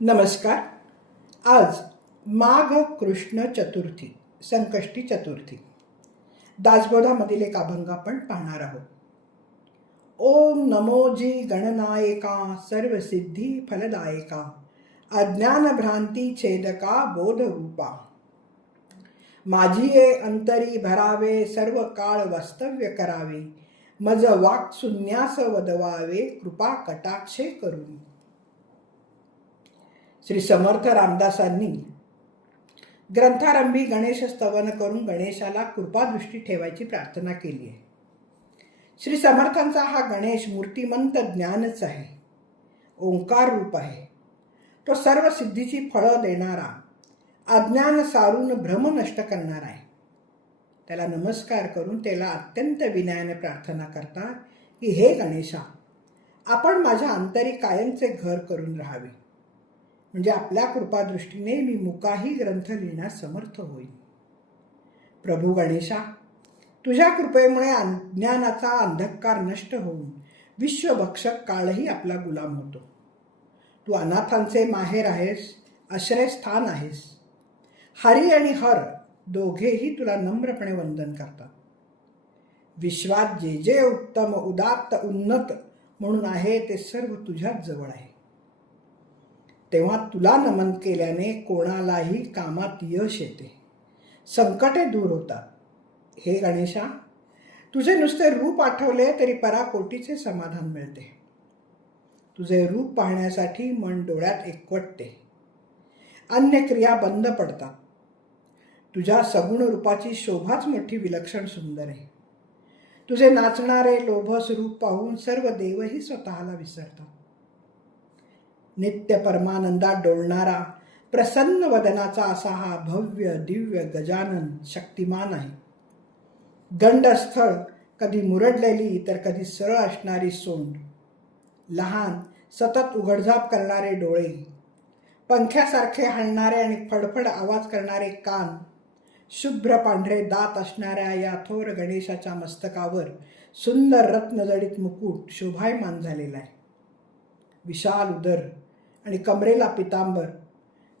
नमस्कार. आज माघ कृष्ण चतुर्थी संकष्टी चतुर्थी. दासबोधामधील एक अभंग आपण पाहणार आहोत. ओम नमोजी गणनायका सर्वसिद्धी फलदायका अज्ञान भ्रांती छेदका बोधरूपा. माझी अंतरी भरावे सर्व काळ वास्तव्य करावे मज वाक सुन्यास वदवावे कृपा कटाक्षे करू श्री समर्थ रामदासांनी ग्रंथारंभी गणेश स्तवन करून गणेशाला कृपादृष्टी ठेवायची प्रार्थना केली आहे. श्री समर्थांचा हा गणेश मूर्तिमंत ज्ञानच आहे. ओंकार रूप आहे. तो सर्व सिद्धीची फळं देणारा अज्ञान सारून भ्रम नष्ट करणार आहे. त्याला नमस्कार करून त्याला अत्यंत विनयाने प्रार्थना करतात की हे गणेशा आपण माझ्या अंतरी कायमचे घर करून राहावे. म्हणजे आपल्या कृपादृष्टीने मी मुकाही ग्रंथ लिहिण्यास समर्थ होईल प्रभू गणेशा तुझ्या कृपेमुळे अज्ञानाचा अंधकार नष्ट होऊन विश्वभक्षक काळही आपला गुलाम होतो. तू अनाथांचे माहेर आहेस आश्रयस्थान आहेस. हरी आणि हर दोघेही तुला नम्रपणे वंदन करतात. विश्वात जे जे उत्तम उदात्त उन्नत म्हणून आहे ते सर्व तुझ्याच जवळ आहे. तेव्हा तुला नमन केल्याने कोणालाही कामात यश येते. संकटे दूर होतात. हे गणेशा तुझे नुसते रूप आठवले तरी पराकोटीचे समाधान मिळते. तुझे रूप पाहण्यासाठी मन डोळ्यात एकवटते. अन्य क्रिया बंद पडतात. तुझ्या सगुण रूपाची शोभाच मोठी विलक्षण सुंदर आहे. तुझे नाचणारे लोभस रूप पाहून सर्व देवही स्वतःला विसरतात. नित्य परमानंदात डोलणारा प्रसन्न वदनाचा असा हा भव्य दिव्य गजानन शक्तिमान आहे. दंडस्थळ कधी मुरडलेली तर कधी सरळ असणारी सोंड. लहान सतत उघडझाप करणारे डोळे. पंख्यासारखे हाणणारे आणि फडफड आवाज करणारे कान. शुभ्र पांढरे दात असणाऱ्या या थोर गणेशाच्या मस्तकावर सुंदर रत्नजडित मुकुट शोभायमान झालेला आहे. विशाल उदर आणि कमरेला पितांबर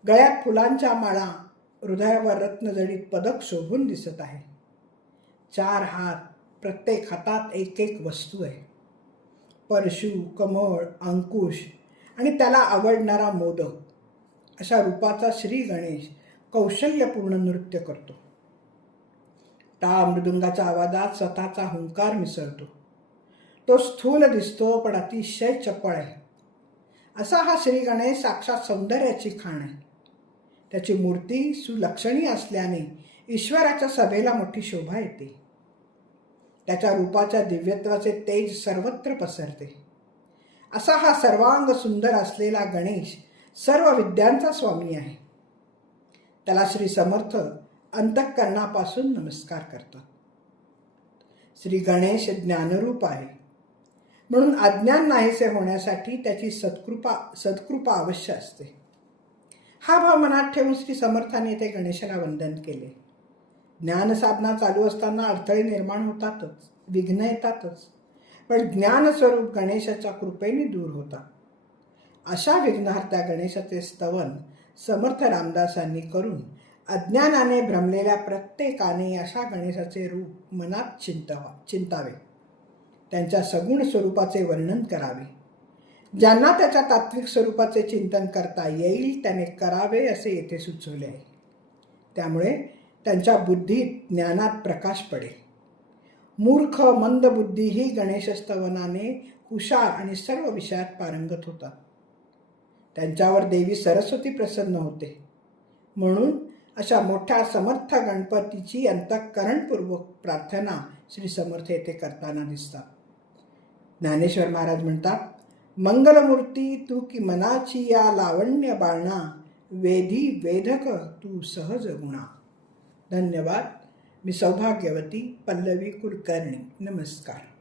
गळ्यात फुलांच्या माळा हृदयावर रत्नजडीत पदक शोभून दिसत आहे. चार हात प्रत्येक हातात एक एक वस्तू आहे. परशु कमळ अंकुश आणि त्याला आवडणारा मोदक. अशा रूपाचा श्री गणेश कौशल्यपूर्ण नृत्य करतो. टाळ मृदुंगाच्या आवाजात स्वतःचा हुंकार मिसळतो. तो स्थूल दिसतो पण अतिशय चपळ आहे. असा हा श्री गणेश साक्षात सौंदर्याची खाण आहे. त्याची मूर्ती सुलक्षणी असल्याने ईश्वराच्या सभेला मोठी शोभा येते. त्याच्या रूपाच्या दिव्यत्वाचे तेज सर्वत्र पसरते. असा हा सर्वांग सुंदर असलेला गणेश सर्व विद्यांचा स्वामी आहे. त्याला श्री समर्थ अंतःकरणापासून नमस्कार करतात. श्री गणेश ज्ञानरूप आहे. म्हणून अज्ञान नाहीसे होण्यासाठी त्याची सत्कृपा सत्कृपा अवश्य असते. हा भाव मनात ठेवून श्री समर्थाने ते गणेशाला वंदन केले. ज्ञानसाधना चालू असताना अडथळे निर्माण होतातच विघ्न येतातच. पण ज्ञानस्वरूप गणेशाच्या कृपेने दूर होतात अशा विघ्नहर्त्या गणेशाचे स्तवन समर्थ रामदासांनी करून अज्ञानाने भ्रमलेल्या प्रत्येकाने अशा गणेशाचे रूप मनात चिंतवा चिंतावे. त्यांच्या सगुण स्वरूपाचे वर्णन करावे. ज्यांना त्याच्या तात्विक स्वरूपाचे चिंतन करता येईल त्याने करावे असे येथे सुचवले आहे. त्यामुळे त्यांच्या बुद्धीत ज्ञानात प्रकाश पडेल. मूर्ख मंदबुद्धी ही गणेशस्तवनाने हुशार आणि सर्व विषयात पारंगत होतात. त्यांच्यावर देवी सरस्वती प्रसन्न होते. म्हणून अशा मोठ्या समर्थ गणपतीची अंतःकरणपूर्वक प्रार्थना श्री समर्थ येथे करताना दिसतात. ज्ञानेश्वर महाराज म्हणतात मंगलमूर्ती तू की मनाची या लावण्य बाळणा वेधी वेधक तू सहज गुणा. धन्यवाद. मी सौभाग्यवती पल्लवी कुलकर्णी. नमस्कार.